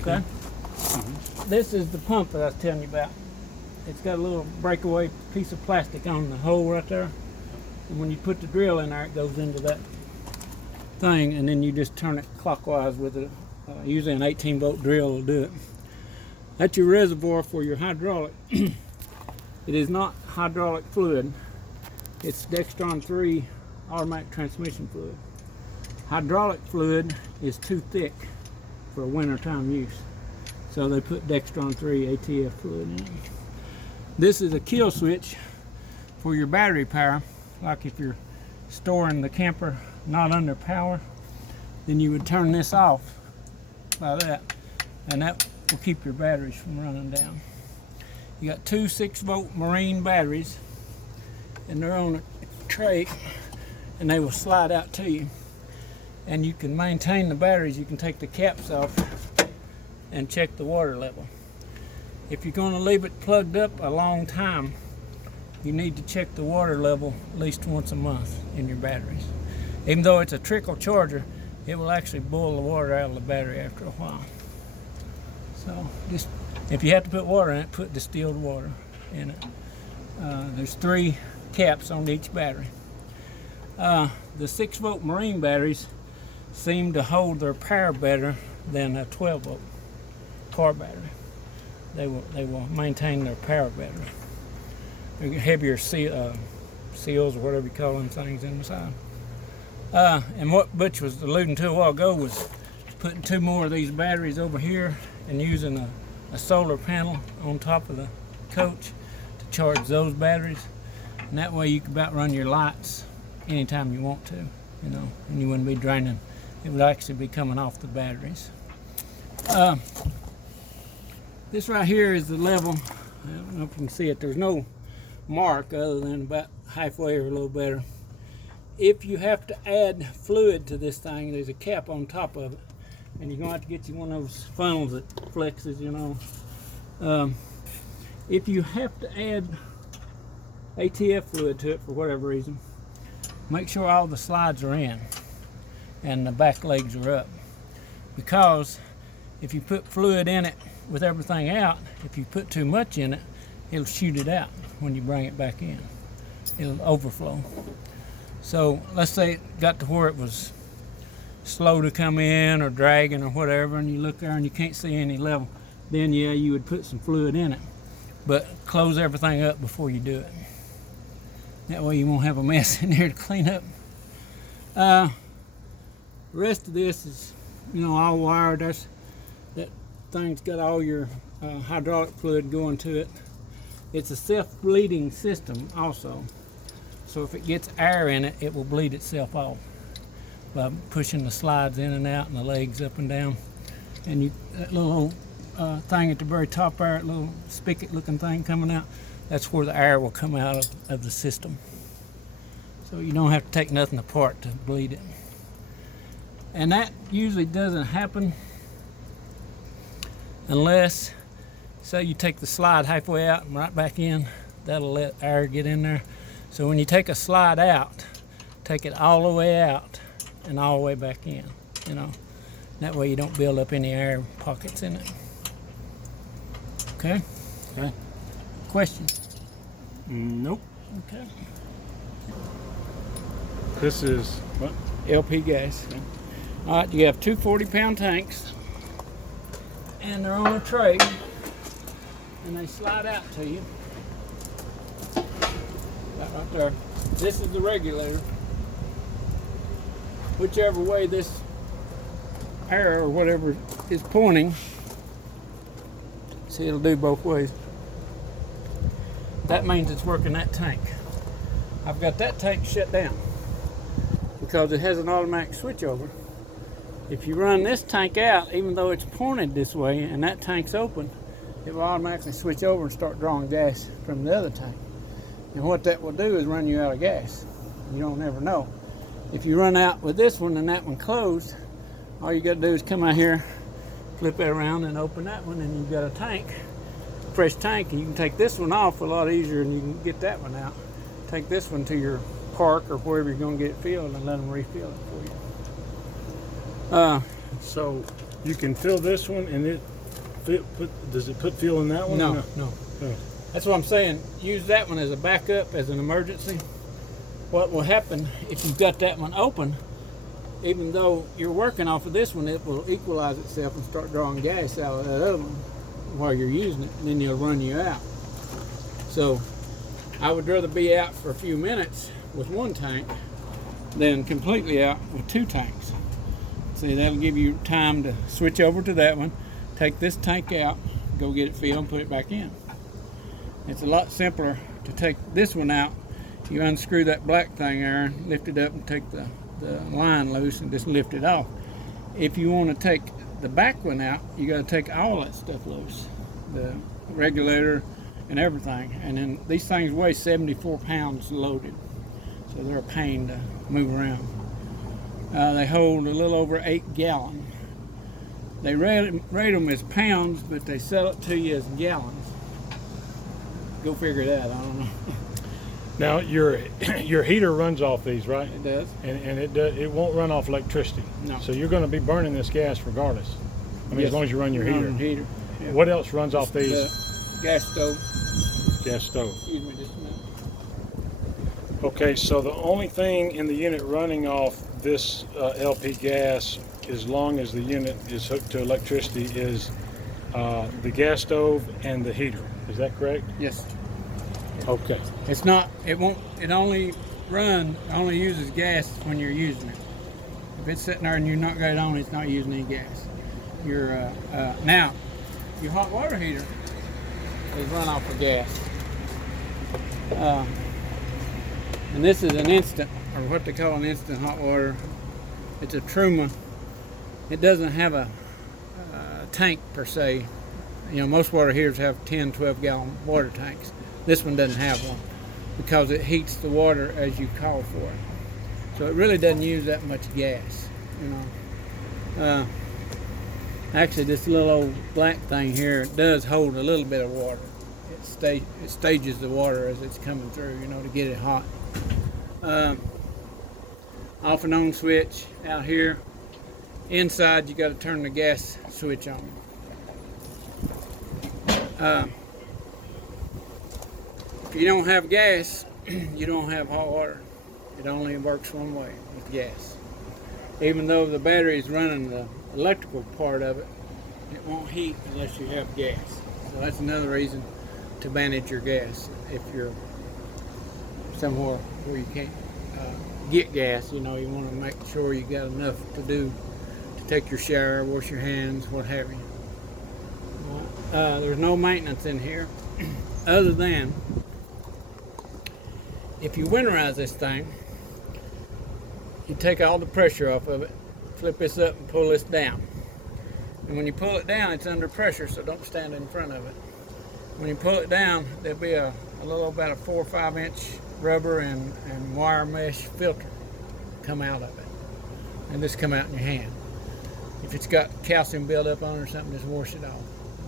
Okay. This is the pump that I was telling you about. It's got a little breakaway piece of plastic on the hole right there. And when you put the drill in there, it goes into that thing, and then you just turn it clockwise with it. Usually an 18-volt drill will do it. That's your reservoir for your hydraulic. It is not hydraulic fluid. It's Dextron 3 automatic transmission fluid. Hydraulic fluid is too thick for wintertime use. So they put Dextron 3 ATF fluid in it. This is a kill switch for your battery power. Like if you're storing the camper not under power, then you would turn this off by that, and that will keep your batteries from running down. You got two 6-volt marine batteries, and they're on a tray, and they will slide out to you. And you can maintain the batteries. You can take the caps off and check the water level. If you're going to leave it plugged up a long time, you need to check the water level at least once a month in your batteries. Even though it's a trickle charger, it will actually boil the water out of the battery after a while. So just, if you have to put water in it, put distilled water in it. There's 3 caps on each battery. The 6-volt marine batteries seem to hold their power better than a 12-volt car battery. They will maintain their power better. They're heavier seals or whatever you call them things inside. And what Butch was alluding to a while ago was putting 2 more of these batteries over here and using a solar panel on top of the coach to charge those batteries. And that way you can about run your lights anytime you want to, you know, and you wouldn't be draining. It would actually be coming off the batteries. This right here is the level. I don't know if you can see it. There's no mark other than about halfway or a little better. If you have to add fluid to this thing, there's a cap on top of it, and you're going to have to get you one of those funnels that flexes, you know. If you have to add ATF fluid to it for whatever reason, make sure all the slides are in and the back legs are up, because if you put fluid in it with everything out, if you put too much in it, it'll shoot it out when you bring it back in. It'll overflow. So let's say it got to where it was slow to come in or dragging or whatever, and you look there and you can't see any level, then yeah, you would put some fluid in it, but close everything up before you do it. That way you won't have a mess in there to clean up. The rest of this is, you know, all wired. That thing's got all your hydraulic fluid going to it. It's a self-bleeding system also. So if it gets air in it, it will bleed itself off by pushing the slides in and out and the legs up and down. And that little thing at the very top there, that little spigot looking thing coming out, that's where the air will come out of the system. So you don't have to take nothing apart to bleed it. And that usually doesn't happen unless, say you take the slide halfway out and right back in, that'll let air get in there. So when you take a slide out, take it all the way out and all the way back in, you know. That way you don't build up any air pockets in it. Okay? Okay. Questions? Nope. Okay. This is what? LP gas. Okay. All right, you have 2 40-pound tanks, and they're on a tray, and they slide out to you. That right there. This is the regulator. Whichever way this air or whatever is pointing, see, it'll do both ways. That means it's working that tank. I've got that tank shut down because it has an automatic switchover. If you run this tank out, even though it's pointed this way and that tank's open, it will automatically switch over and start drawing gas from the other tank. And what that will do is run you out of gas. You don't ever know. If you run out with this one and that one closed, all you got to do is come out here, flip it around and open that one, and you've got a tank, fresh tank, and you can take this one off a lot easier and you can get that one out. Take this one to your park or wherever you're going to get it filled and let them refill it for you. So You can fill this one, and does it put fuel in that one? No, or no. Oh. That's what I'm saying. Use that one as a backup, as an emergency. What will happen if you've got that one open, even though you're working off of this one, it will equalize itself and start drawing gas out of that other one while you're using it, and then it'll run you out. So I would rather be out for a few minutes with one tank than completely out with two tanks. See, that'll give you time to switch over to that one, take this tank out, go get it filled and put it back in. It's a lot simpler to take this one out. You unscrew that black thing there, lift it up and take the line loose and just lift it off. If you want to take the back one out, you got to take all that stuff loose, the regulator and everything. And then these things weigh 74 pounds loaded, so they're a pain to move around. They hold a little over 8 gallons. They rate them as pounds, but they sell it to you as gallons. Go figure it out. I don't know. Now your heater runs off these, right? It does. And it won't run off electricity. No. So you're going to be burning this gas regardless. I mean, Yes. as long as you run your heater. Yeah. What else runs off these? The gas stove. Gas stove. Excuse me just a minute. Okay, so the only thing in the unit running off this LP gas, as long as the unit is hooked to electricity, is the gas stove and the heater. Is that correct? Yes. Okay. It's not, it only uses gas when you're using it. If it's sitting there and you're not got it on, it's not using any gas. Now, your hot water heater is run off of gas. And this is an instant, or what they call an instant hot water. It's a Truma. It doesn't have a tank per se. You know, most water heaters have 10, 12 gallon water tanks. This one doesn't have one because it heats the water as you call for it. So it really doesn't use that much gas, you know. Actually, this little old black thing here does hold a little bit of water. It stages the water as it's coming through, you know, to get it hot. Off and on switch out here. Inside, you got to turn the gas switch on. If you don't have gas, you don't have hot water. It only works one way, with gas. Even though the battery is running the electrical part of it, it won't heat unless you have gas. So that's another reason to manage your gas. If you're somewhere where you can't get gas, you know, you want to make sure you got enough to do to take your shower, wash your hands, what have you. There's no maintenance in here other than if you winterize this thing, you take all the pressure off of it, flip this up and pull this down. And when you pull it down, it's under pressure, so don't stand in front of it. When you pull it down, there'll be a little about a 4 or 5 inch rubber and wire mesh filter come out of it. And this come out in your hand. If it's got calcium buildup on it or something, just wash it off.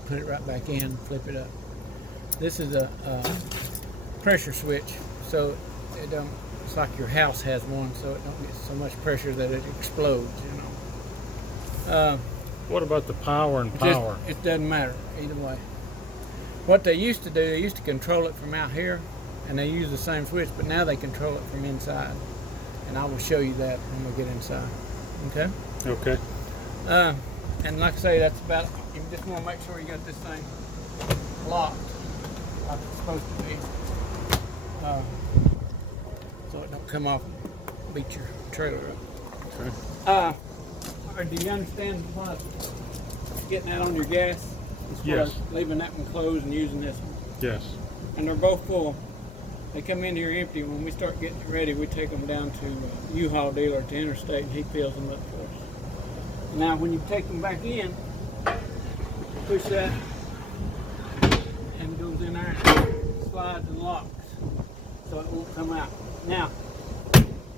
Put it right back in, flip it up. This is a pressure switch, so it don't. It's like your house has one, so it don't get so much pressure that it explodes. You know. What about the power and power? It doesn't matter either way. What they used to do, they used to control it from out here, and they use the same switch, but now they control it from inside. And I will show you that when we get inside. Okay. Okay. And like I say, that's about. You just want to make sure you got this thing locked like it's supposed to be, so it don't come off and beat your trailer up. Okay. Or do you understand why getting that on your gas? Yes. Leaving that one closed and using this one. Yes. And they're both full. They come in here empty. When we start getting it ready, we take them down to a U-Haul dealer at the interstate, and he fills them up for us. Now, when you take them back in, push that, and it goes in there, and slides and locks, so it won't come out. Now,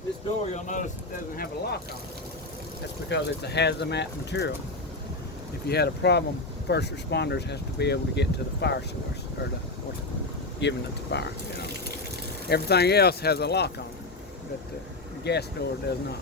this door, you'll notice it doesn't have a lock on it. That's because it's a hazmat material. If you had a problem, first responders has to be able to get to the fire source, or what's giving it the fire. You know, everything else has a lock on it, but the gas door does not.